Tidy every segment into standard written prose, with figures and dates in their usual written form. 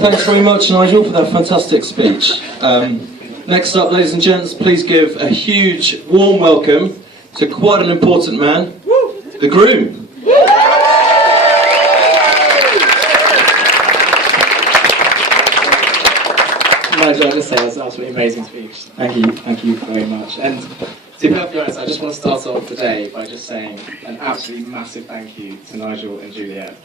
Thanks very much, Nigel, for that fantastic speech. Next up, ladies and gents, please give a huge, warm welcome to quite an important man, the Groom. Nigel, I'll just say that was an absolutely amazing speech. Thank you very much. And to be perfectly honest, I just want to start off today by just saying an absolutely massive thank you to Nigel and Juliet.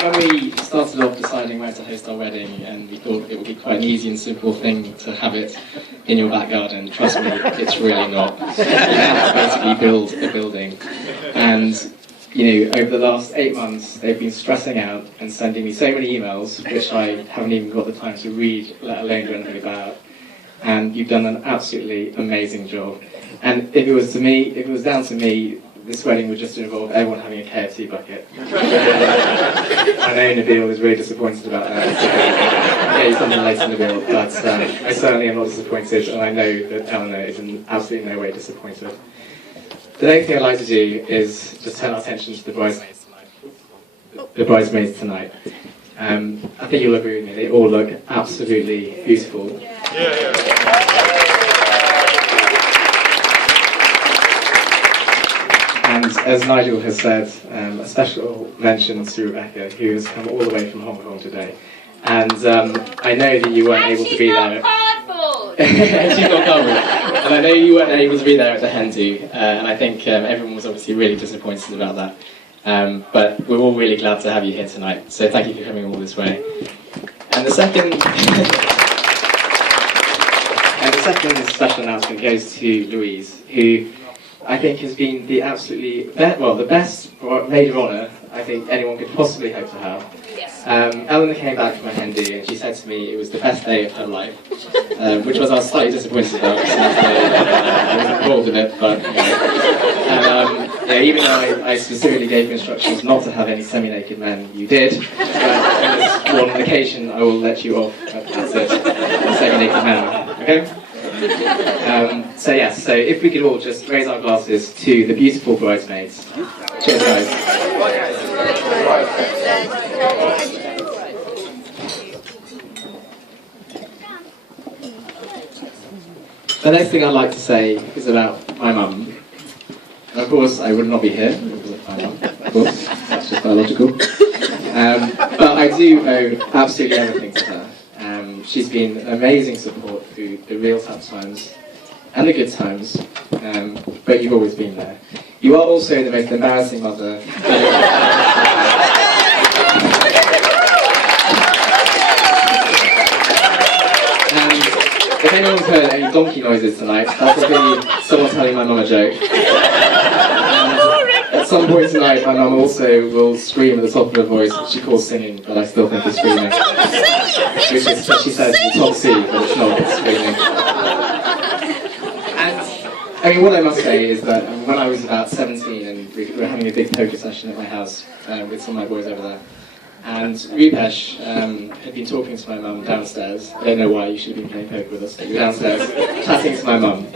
When we started off deciding where to host our wedding, and we thought it would be quite an easy and simple thing to have it in your back garden, trust me, it's really not. You have to basically build a building. And over the last 8 months, they've been stressing out and sending me so many emails, which I haven't even got the time to read, let alone do anything about. And you've done an absolutely amazing job. And if it was down to me, this wedding would just involve everyone having a KFC bucket. I know Nabil was really disappointed about that. Yeah, he's something late in Nabil, but I certainly am not disappointed, and I know that Eleanor is in absolutely no way disappointed. The next thing I'd like to do is just turn our attention to the bridesmaids tonight. I think you'll agree with me, they all look absolutely beautiful. And as Nigel has said, a special mention to Rebecca, who has come all the way from Hong Kong today. And I know that you weren't able to be there. She's got cardboard. And I know you weren't able to be there at the hen do, and I think everyone was obviously really disappointed about that. But we're all really glad to have you here tonight, so thank you for coming all this way. And the second special announcement goes to Louise, who I think has been the the best maid of honour I think anyone could possibly hope to have. Eleanor came back from a hen do and she said to me it was the best day of her life, which I was slightly disappointed about because I wasn't involved in it, but even though I specifically gave you instructions not to have any semi-naked men, you did. On this one occasion I will let you off. That's it. Semi-naked men, okay? So if we could all just raise our glasses to the beautiful bridesmaids. Cheers, guys. The next thing I'd like to say is about my mum. And of course, I would not be here because of my mum, of course. That's just biological. But I do owe absolutely everything to her. She's been an amazing support through the real tough times and the good times, but you've always been there. You are also the most embarrassing mother. And if anyone's heard any donkey noises tonight, that's probably someone telling my mum a joke. At some point tonight, my mum also will scream at the top of her voice, which she calls singing, but I still think it's screaming. Which is what she says in the top C, but it's not, it's screaming. And, what I must say is that when I was about 17 and we were having a big poker session at my house with some of my boys over there, and Rupesh had been talking to my mum downstairs. I don't know why, you should have been playing poker with us, but we were downstairs chatting to my mum.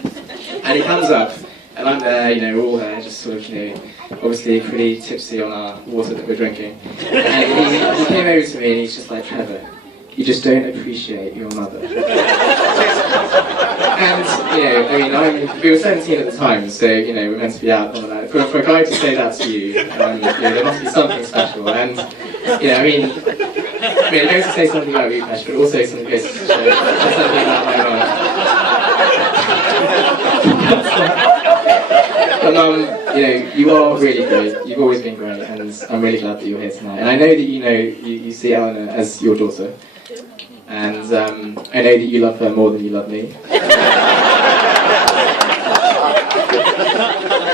And he comes up, and I'm there, we're all there, just sort of, obviously pretty tipsy on our water that we're drinking. And he came over to me and he's just like, Trevor, you just don't appreciate your mother. And, we were 17 at the time, so, we're meant to be out on that. For a guy to say that to you, there must be something special. And, it goes to say something about Rupesh, but also something goes to say something about my mum. But Mum, you are really great. You've always been great, and I'm really glad that you're here tonight. And I know that you see Eleanor as your daughter, and I know that you love her more than you love me.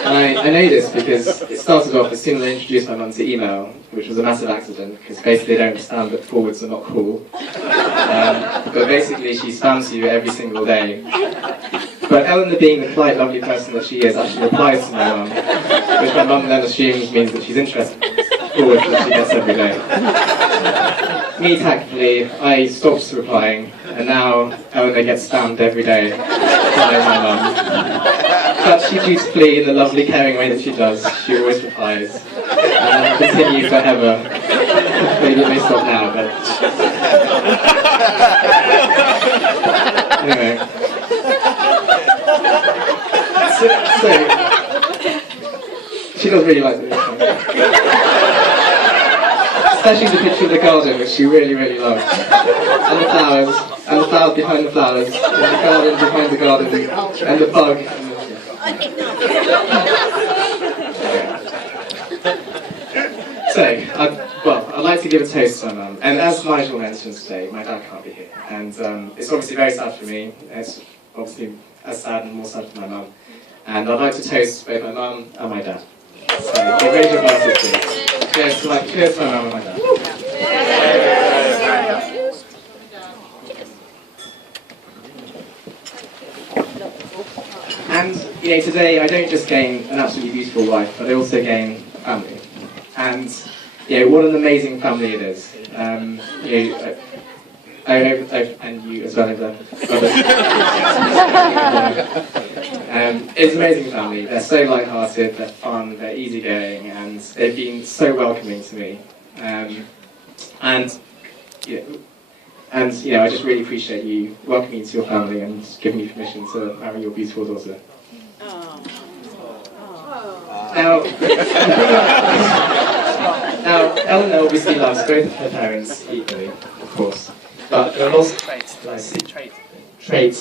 And I know this because it started off as soon as I introduced my mum to email, which was a massive accident, because basically they don't understand that forwards are not cool. But basically she spams you every single day. But Eleanor, being the polite, lovely person that she is, actually replies to my mum, which my mum then assumes means that she's interested. forward that she gets every day. Me, tactfully, I stopped replying, and now Eleanor gets spammed every day by my mum. But she dutifully, in the lovely, caring way that she does, she always replies. And that will continue forever. Maybe it may stop now, but... Anyway. So she does really like this. Especially the picture of the garden, which she really, really loves. And the flowers behind the flowers, and the garden behind the garden, and the bug. So, I'd like to give a toast to my mum. And as Nigel mentioned today, my dad can't be here. And it's obviously very sad for me. It's obviously as sad and more sad for my mum. And I'd like to toast both my mum and my dad. So, raise your glasses, please. Cheers to my mum and my dad. And, today I don't just gain an absolutely beautiful wife, but I also gain family. And, what an amazing family it is. And you as well, it's an amazing family. They're so light-hearted, they're fun, they're easygoing, and they've been so welcoming to me. I just really appreciate you welcoming me to your family and giving me permission to marry your beautiful daughter. Now, Eleanor obviously loves both of her parents equally, of course. But there are also traits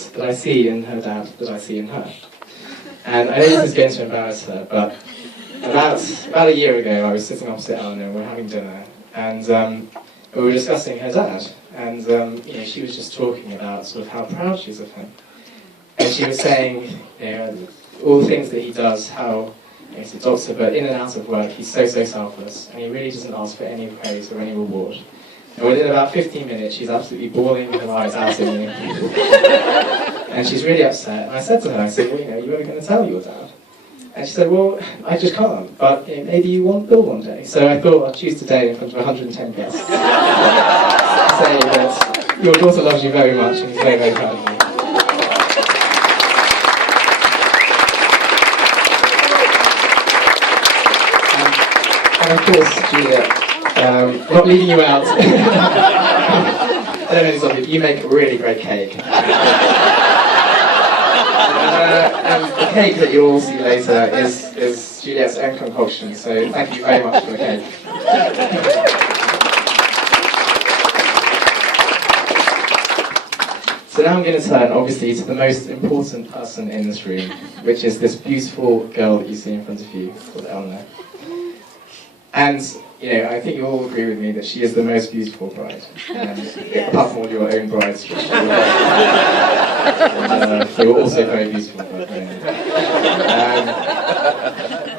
that I see in her dad that I see in her. And I know this is going to embarrass her, but about a year ago I was sitting opposite Eleanor and we were having dinner, and we were discussing her dad, and she was just talking about sort of how proud she is of him. And she was saying, all the things that he does, how he's a doctor, but in and out of work he's so selfless, and he really doesn't ask for any praise or any reward. And within about 15 minutes, she's absolutely bawling her eyes out at me. And she's really upset. And I said to her, you were going to tell your dad? And she said, well, I just can't, but maybe you will one day. So I thought I'd choose today in front of 110 guests. Say that your daughter loves you very much and is very, very proud of you. And of course, Juliet, not leaving you out. I don't know something. You make a really great cake. And the cake that you'll all see later is Juliet's own concoction, so thank you very much for the cake. So now I'm going to turn, obviously, to the most important person in this room, which is this beautiful girl that you see in front of you, called Eleanor. And, I think you all agree with me that she is the most beautiful bride. Apart from all your own brides, which they were also very beautiful. But,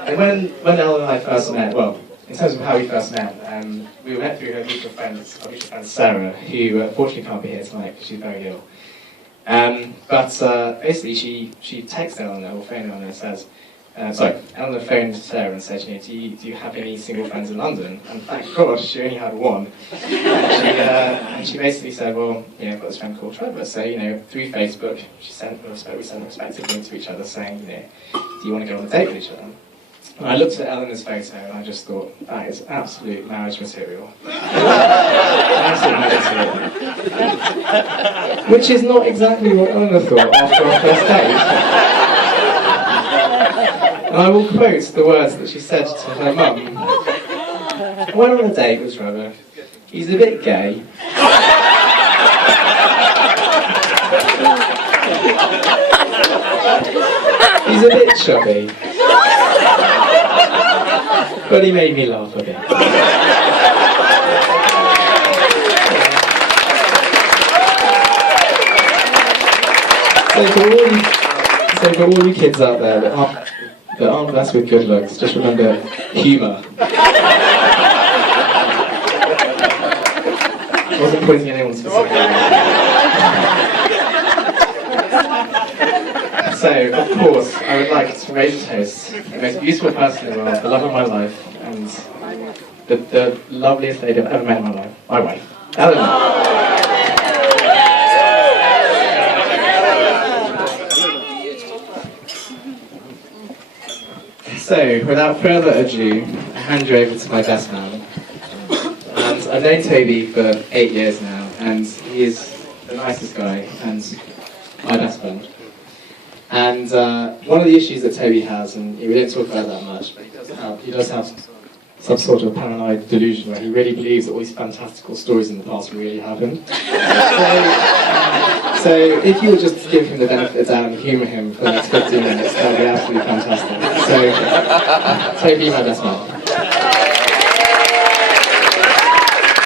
and when Ellen and I first met, well, in terms of how we first met, we were met through her mutual friend Sarah, who unfortunately can't be here tonight because she's very ill. But basically, she texted Eleanor or phoned Eleanor and says, Eleanor phoned Sarah and said, do you have any single friends in London? And thank God, she only had one. And she basically said, well, I've got this friend called Trevor. So, through Facebook, we sent a respective link to each other saying, do you want to go on a date with each other? And I looked at Eleanor's photo and I just thought, that is absolute marriage material. Absolute marriage material. Which is not exactly what Eleanor thought after our first date. And I will quote the words that she said to her mum. I went on a date with Trevor. He's a bit gay. He's a bit chubby. But he made me laugh a bit. So for all you kids out there that aren't blessed with good looks, just remember humour. I wasn't pointing at anyone specifically. So, of course, I would like to raise a toast to the most beautiful person in the world, the love of my life, and the loveliest lady I've ever met in my life, my wife, Eleanor. So, without further ado, I hand you over to my best man. And I've known Toby for 8 years now, and he is the nicest guy and my best friend. And one of the issues that Toby has, and we don't talk about that much, but he does have some sort of paranoid delusion where he really believes that all these fantastical stories in the past really happened. So if you would just give him the benefit of the doubt and humour him for the next 15 minutes, that would be absolutely fantastic. So, Toby, my best man.